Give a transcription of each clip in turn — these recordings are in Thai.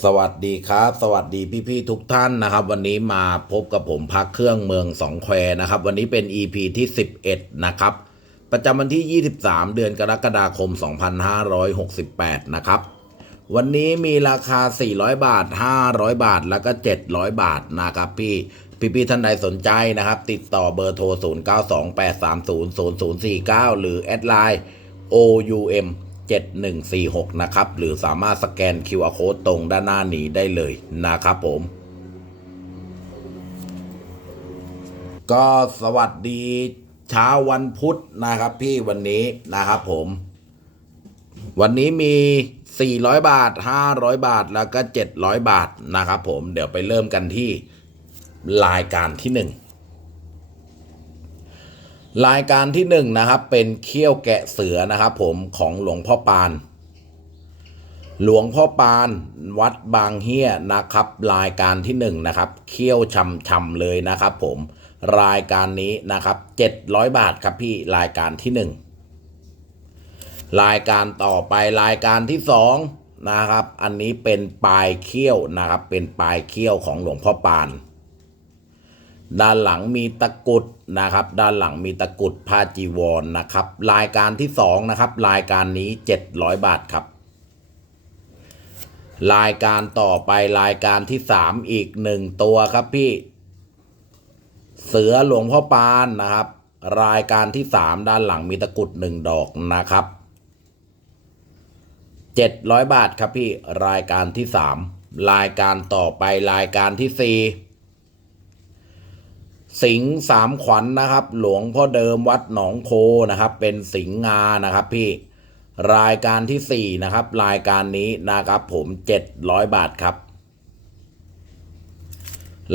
สวัสดีครับ สวัสดีพี่ๆทุกท่านนะครับ วันนี้มาพบกับผมพักเครื่องเมืองสองแควนะครับ วันนี้เป็น EP ที่ 11 นะครับ ประจำวันที่ 23 เดือนกรกฎาคม 2568 นะครับ วันนี้มีราคา 400 บาท 500 บาทแล้วก็ 700 บาทนะครับพี่พี่ๆท่านใดสนใจนะครับ ติดต่อเบอร์โทร 0928300049 หรือแอดไลน์ OUM 7146 นะครับ หรือสามารถสแกน QR Code ตรงด้านหน้านี้ได้เลยนะครับผม ก็สวัสดีเช้าวันพุธนะครับพี่วันนี้นะครับผม วันนี้มี 400 บาท 500 บาทแล้วก็ 700 บาทนะครับผม เดี๋ยวไปเริ่มกันที่รายการที่ 1 รายการที่หนึ่งนะครับ เป็นเขี้ยวแกะเสือนะครับผมของหลวงพ่อปาน หลวงพ่อปานวัดบางเฮียนะครับ รายการที่หนึ่งนะครับ เขี้ยวช่ำๆเลยนะครับผมรายการนี้นะครับ700บาทครับพี่รายการที่หนึ่งรายการต่อไปรายการที่สองนะครับ อันนี้เป็นปลายเขี้ยวนะครับ เป็นปลายเขี้ยวของหลวงพ่อปาน ด้านหลังมีตะกุดนะครับ ด้านหลังมีตะกุดผ้าจีวรนนะครับ รายการที่สองนะครับรายการนี้ 700 บาทครับ รายการต่อไปรายการที่สามอีกหนึ่งตัวครับพี่ เสือหลวงพ่อปานนะครับ รายการที่สามด้านหลังมีตะกุดหนึ่งดอกนะครับเจ็ดร้อยบาทครับพี่รายการที่สามรายการต่อไปรายการที่สี่ สิงสามขวัญนนะครับ หลวงพ่อเดิมวัดหนองโพนะครับ เป็นสิงงานะครับ พี่รายการที่สี่นะครับ รายการนี้นะครับผมเจ็ดร้อยบาทครับ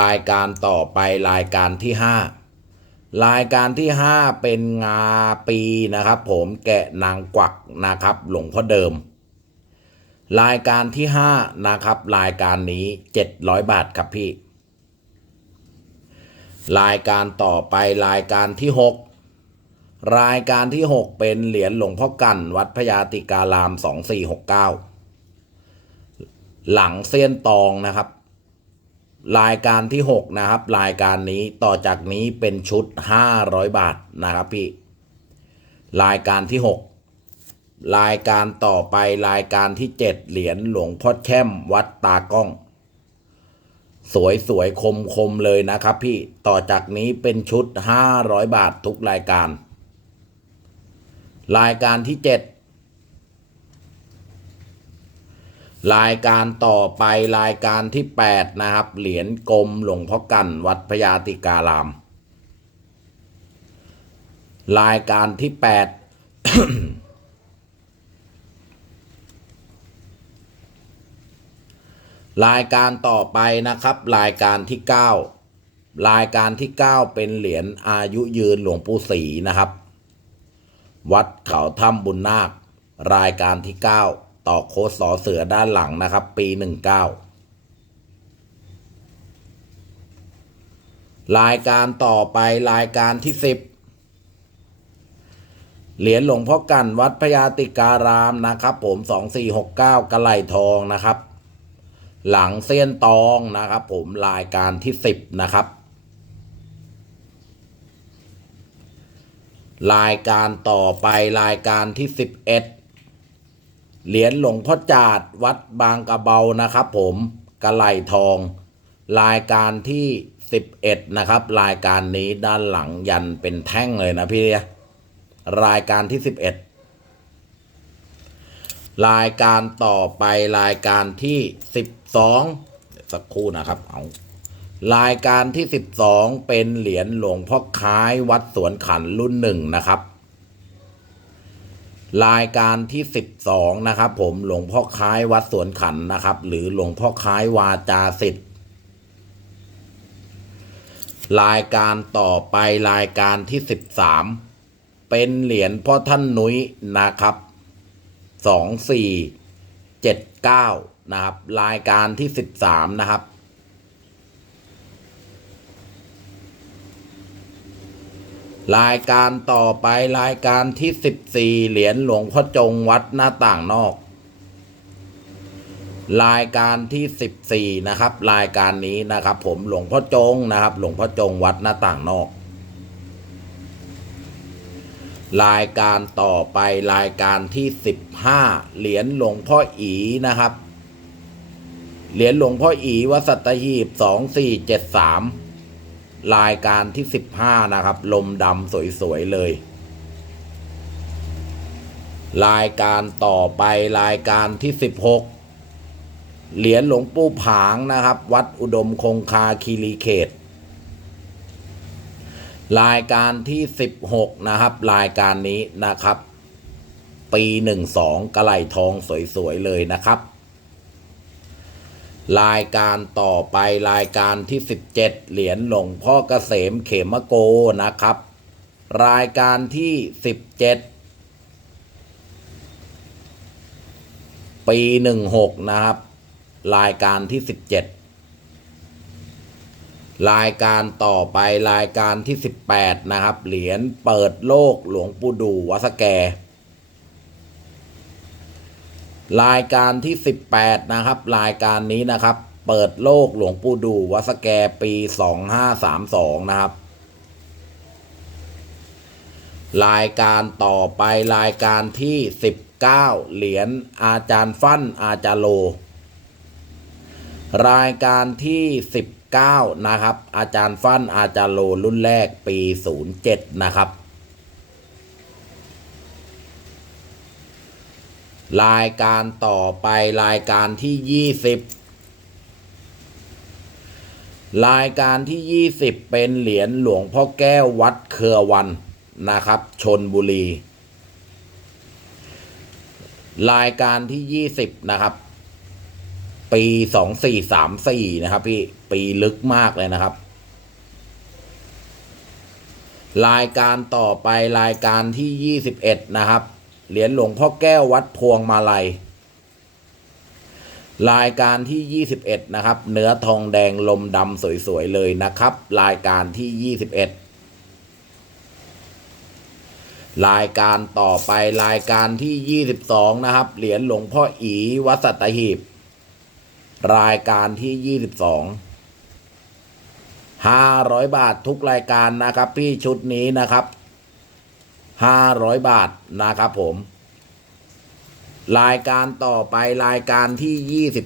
รายการต่อไปรายการที่ห้ารายการที่ห้าเป็นงาปีนะครับ ผมแกะนางกวักนะครับ หลวงพ่อเดิม รายการที่ห้านะครับ รายการนี้เจ็ดร้อยบาทครับพี่ รายการต่อไปรายการที่หกรายการที่หกเป็นเหรียญหลวงพ่อกันวัดพญาติการามสองสี่หกเก้าหลังเส้นตองนะครับ รายการที่หกนะครับ รายการนี้ต่อจากนี้เป็นชุดห้าร้อยบาทนะครับพี่ รายการที่หกรายการต่อไปรายการที่เจ็ดเหรียญหลวงพ่อแช่มวัดตากล้อง สวยสวยคมคมๆเลยนะครับพี่ต่อจากนี้เป็นชุด 500 บาททุกรายการ รายการที่ 7 รายการต่อไปรายการที่ 8 นะครับ เหรียญกลมหลวงพ่อกันวัดพญาติการาม รายการที่ 8 รายการต่อไปนะครับ รายการที่ 9 รายการที่ 9 เป็นเหรียญอายุยืนหลวงปู่ศรีนะครับ วัดเขาถ้ำบุญนาค รายการที่ 9 ต่อโคสอเสือด้านหลังนะครับ ปี 19 รายการต่อไปรายการที่ 10เหรียญหลวงพ่อกันวัดพญาติการามนะครับ ผม2469กระไหลทองนะครับ หลังเส้นตองนะครับ ผมรายการที่สิบนะครับ รายการต่อไปรายการที่สิบเอ็ดเหรียญหลวงพ่อจาดวัดบางกระเบานะครับ ผมกระไหลทอง รายการที่สิบเอ็ดนะครับ รายการนี้ด้านหลังยันเป็นแท่งเลยนะพี่เรียรายการที่สิบเอ็ด รายการต่อไปรายการที่สิบสองสักครู่นะครับเอารายการที่สิบสองเป็นเหรียญหลวงพ่อคล้ายวัดสวนขันรุ่นหนึ่งนะครับ รายการที่สิบสองนะครับผมหลวงพ่อคล้ายวัดสวนขันนะครับ หรือหลวงพ่อคล้ายวาจาสิทธิ์รายการต่อไปรายการที่สิบสามเป็นเหรียญพ่อท่านนุ้ยนะครับ สองสี่เจ็ดเก้านะครับ รายการที่สิบสามนะครับ รายการต่อไปรายการที่สิบสี่เหรียญหลวงพ่อจงวัดหน้าต่างนอก รายการที่ 14 นะครับ รายการนี้นะครับ ผมหลวงพ่อจงนะครับ หลวงพ่อจงวัดหน้าต่างนอก รายการต่อไปรายการที่ 15 เหรียญหลวงพ่ออีนะครับ เหรียญหลวงพ่ออีวัดสัตหีบ 2473 รายการที่ 15 นะครับ ลมดำสวย ๆ เลย รายการต่อไปรายการที่ 16 เหรียญหลวงปู่ผางนะครับ วัดอุดมคงคาคีรีเขต รายการที่ 16 นะครับ รายการนี้นะครับ ปี 12 กระไหลทองสวย ๆ เลยนะครับ รายการต่อไปรายการที่ 17 เหรียญหลวงพ่อเกษมเขมโกนะครับ รายการที่ 17 ปี 16 นะครับ รายการที่ 17 รายการต่อไปรายการที่ 18 นะครับ เหรียญเปิดโลกหลวงปู่ดูวัสแก รายการที่ 18 นะครับ รายการนี้นะครับ เปิดโลกหลวงปู่ดูวัดสแกปี 2532 นะครับ รายการต่อไปรายการที่ 19 เหรียญอาจารย์ฟั่นอาจารโล รายการที่ 9 นะครับ อาจารย์ฟั่นอาจารย์โลรุ่นแรกปี 07 นะครับ รายการต่อไปรายการที่ 20 รายการที่ 20 เป็นเหรียญหลวงพ่อแก้ววัดเครือวันนะครับชนบุรี รายการที่ 20 นะครับ ปี2434นะครับพี่ปีลึกมากเลยนะครับ รายการต่อไปรายการที่21นะครับเหรียญหลวงพ่อแก้ววัดพวงมาลัยรายการที่ 21 นะครับ เนื้อทองแดงลมดำสวย ๆ เลยนะครับ รายการที่ 21 รายการต่อไปรายการที่ 22 นะครับ เหรียญหลวงพ่ออีวัดสัตหีบ รายการที่ 22 500 บาททุกรายการนะครับ พี่ชุดนี้นะครับ 500 บาทนะครับผม รายการต่อไปรายการที่ 23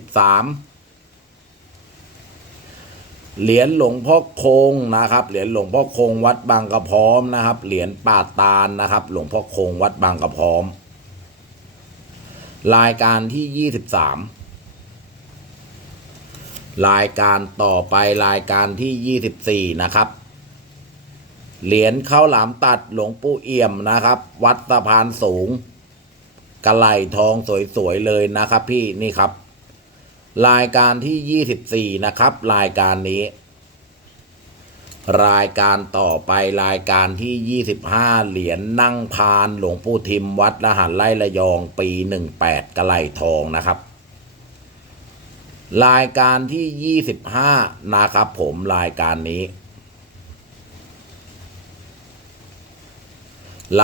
เหรียญหลวงพ่อคงนะครับ เหรียญหลวงพ่อคงวัดบางกระพร้อมนะครับ เหรียญป่าตาลนะครับ หลวงพ่อคงวัดบางกระพร้อม รายการที่ 23 รายการต่อไปรายการที่ 24 นะครับ เหรียญข้าวหลามตัดหลวงปู่เอี่ยมนะครับ วัดสะพานสูง กระไหลทองสวยๆเลยนะครับ พี่นี่ครับ รายการที่ 24 นะครับ รายการนี้ รายการต่อไปรายการที่ 25 เหรียญนั่งพานหลวงปู่ทิมวัดละหันไล่ระยองปี 18กระไหลทองนะครับ รายการที่25นะครับผมรายการนี้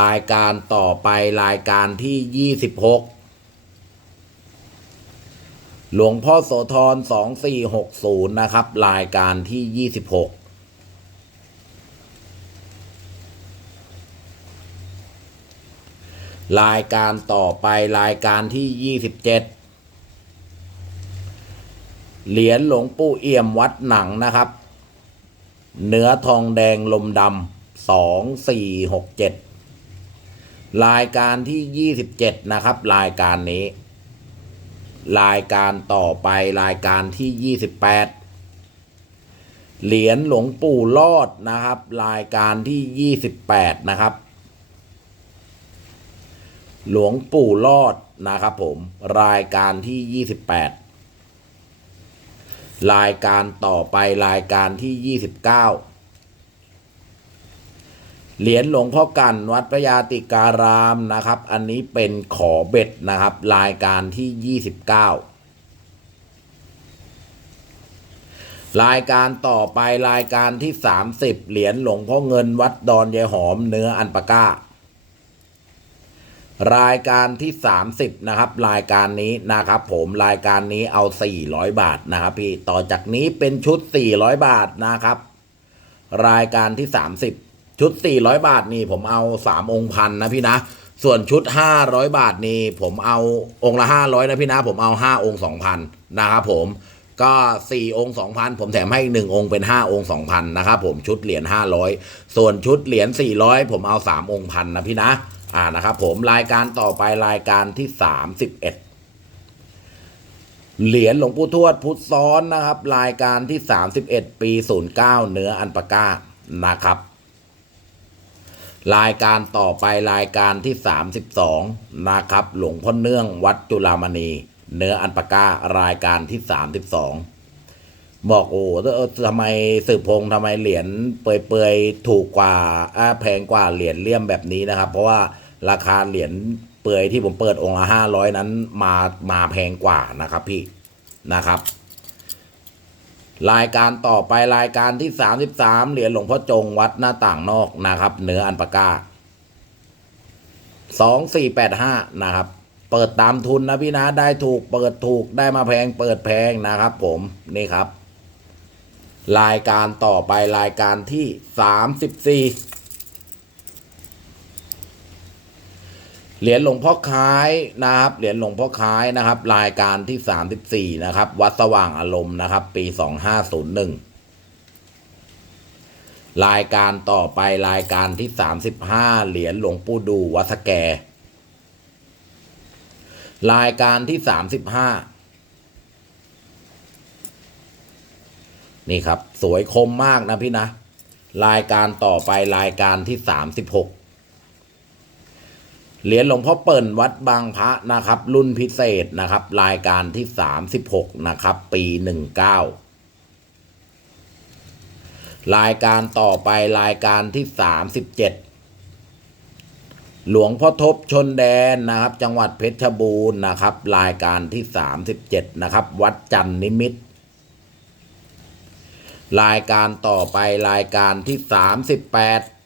รายการต่อไปรายการที่26หลวงพ่อโสธร2460นะครับ รายการที่26รายการต่อไปรายการที่27เเหรียญหลวงปู่เอี่ยมวัดหนังนะครับ เนื้อทองแดงลมดำสองสี่หกเจ็ดรายการที่ยี่สิบเจ็ดนะครับ รายการนี้ รายการต่อไปรายการที่ยี่สิบแปดเหรียญหลวงปู่รอดนะครับ รายการที่ยี่สิบแปดนะครับ หลวงปู่รอดนะครับผม รายการที่ยี่สิบแปด รายการต่อไปรายการที่ 29 เหรียญหลวงพ่อกันวัดพระยาติการามนะครับ อันนี้เป็นขอเบ็ดนะครับ รายการที่ 29 รายการต่อไปรายการที่ 30 เหรียญหลวงพ่อเงินวัดดอนยายหอมเนื้ออันปาก้า รายการที่ 30 นะครับ รายการนี้นะครับผมรายการนี้เอา 400 บาทนะครับพี่ต่อจากนี้เป็นชุด 400 บาทนะครับ รายการที่ 30 ชุด 400 บาทนี่ผมเอา 3 องค์พันนะพี่นะ ส่วนชุด 500 บาทนี่ผมเอาองค์ละ 500 นะพี่นะ ผมเอา 5 องค์ 2,000 นะครับผมก็ 4 องค์ 2,000 ผมแถมให้อีก1องค์เป็น 5 องค์ 2,000 นะครับผมชุดเหรียญ500 ส่วนชุดเหรียญ400 ผมเอา 3 องค์พันนะพี่นะ อ่านะครับผมรายการต่อไปรายการที่31เหรียญหลวงปู่ทวดพุทธซ้อนนะครับ รายการที่31ปี09เนื้ออันปาก้านะครับ รายการต่อไปรายการที่32นะครับ หลวงพ่อเนื่องวัดจุฬามณี เนื้ออันปาก้ารายการที่32บอกโอ้เออทำไมสืบพงทำไมเหรียญเปื่อยๆถูกกว่าแพงกว่าเหรียญเลี่ยมแบบนี้นะครับ เพราะว่า ราคาเหรียญเปื่อยที่ผมเปิดองค์ละห้าร้อยนั้นมามาแพงกว่านะครับพี่นะครับ รายการต่อไปรายการที่33เหรียญหลวงพ่อจงวัดหน้าต่างนอกนะครับเนื้ออันปากา2485นะครับ เปิดตามทุนนะพี่นะได้ถูกเปิดถูกได้มาแพงเปิดแพงนะครับ ผมนี่ครับ รายการต่อไปรายการที่34 เหรียญหลวงพ่อคล้ายนะครับเหรียญหลวงพ่อคล้ายนะครับ รายการที่34นะครับ วัดสว่างอารมณ์นะครับ ปี2501รายการต่อไปรายการที่35เหรียญหลวงปู่ดูวัดสแก รายการที่35นี่ครับ สวยคมมากนะพี่นะ รายการต่อไปรายการที่36 เหรียญหลวงพ่อเปิ่นวัดบางพระนะครับ รุ่นพิเศษนะครับ รายการที่ 36 นะครับ ปี 19 รายการต่อไปรายการที่ 37 หลวงพ่อทบชนแดนนะครับ จังหวัดเพชรบูรณ์นะครับ รายการที่ 37 นะครับ วัดจันนิมิตรรายการต่อไปรายการที่ 38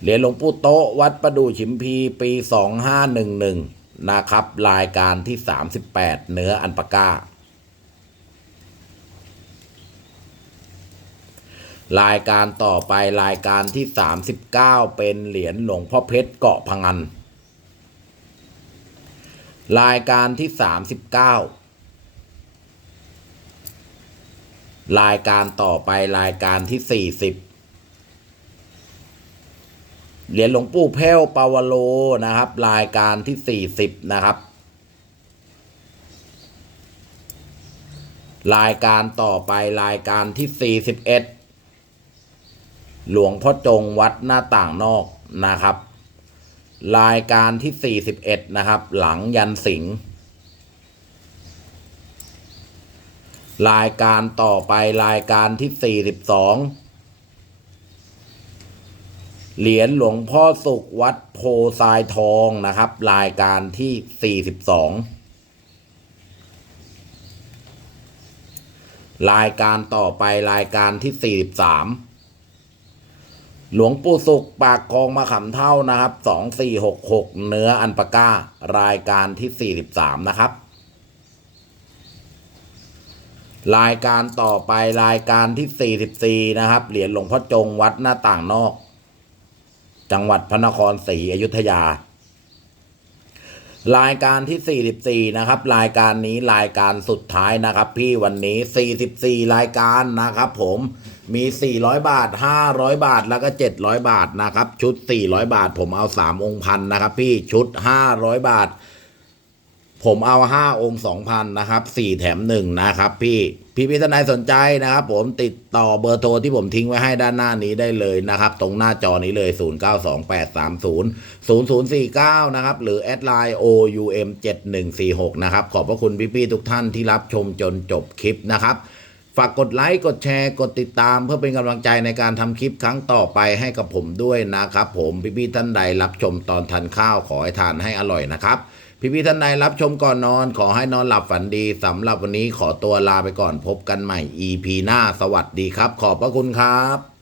เหรียญหลวงปู่โตวัดประดู่ฉิมพีปี 2511 นะครับ รายการที่ 38 เนื้ออันปาก้า รายการต่อไปรายการที่ 39 เป็นเหรียญหลวงพ่อเพชรเกาะพังงัน รายการที่ 39 รายการต่อไปรายการที่ 40 เหรียญหลวงปู่แพ้วปาวโลนะครับ รายการที่ 40 นะครับ รายการต่อไปรายการที่ 41 หลวงพ่อจงวัดหน้าต่างนอกนะครับ รายการที่ 41 นะครับ หลังยันสิงห์รายการต่อไปรายการที่ 42 เหรียญหลวงพ่อสุขวัดโพทรายทองนะครับ รายการที่ 42 รายการต่อไปรายการที่ 43 หลวงปู่สุขปากคลองมาขำเท่านะครับ 2466 เนื้ออันปาก้ารายการที่ 43 นะครับ รายการต่อไปรายการที่ 44 นะครับ เหรียญหลวงพ่อจงวัดหน้าต่างนอก จังหวัดพระนครศรีอยุธยา รายการที่ 44 นะครับ รายการนี้รายการสุดท้ายนะครับ พี่วันนี้ 44 รายการนะครับผมมี 400 บาท 500 บาทแล้วก็ 700 บาทนะครับ ชุด 400 บาท ผมเอา 3 องค์พันนะครับ พี่ชุด 500 บาท ผมเอา5องค์2,000นะครับ4แถม1นะครับพี่พี่พิทนายสนใจนะครับ ผมติดต่อเบอร์โทรที่ผมทิ้งไว้ให้ด้านหน้านี้ได้เลยนะครับ ตรงหน้าจอนี้เลย 092830 0049 นะครับ หรือแอดไลน์ OUM 7146 นะครับ ขอบพระคุณพี่ๆทุกท่านที่รับชมจนจบคลิปนะครับ ฝากกดไลค์กดแชร์กดติดตาม เพื่อเป็นกำลังใจในการทำคลิปครั้งต่อไปให้กับผมด้วยนะครับ ผมพี่ๆท่านใดรับชมตอนทานข้าวขอให้ทานให้อร่อยนะครับ พี่ๆท่านใดรับชมก่อนนอน ขอให้นอนหลับฝันดีสำหรับวันนี้ขอตัวลาไปก่อนพบกันใหม่ EP หน้าสวัสดีครับ ขอบพระคุณครับ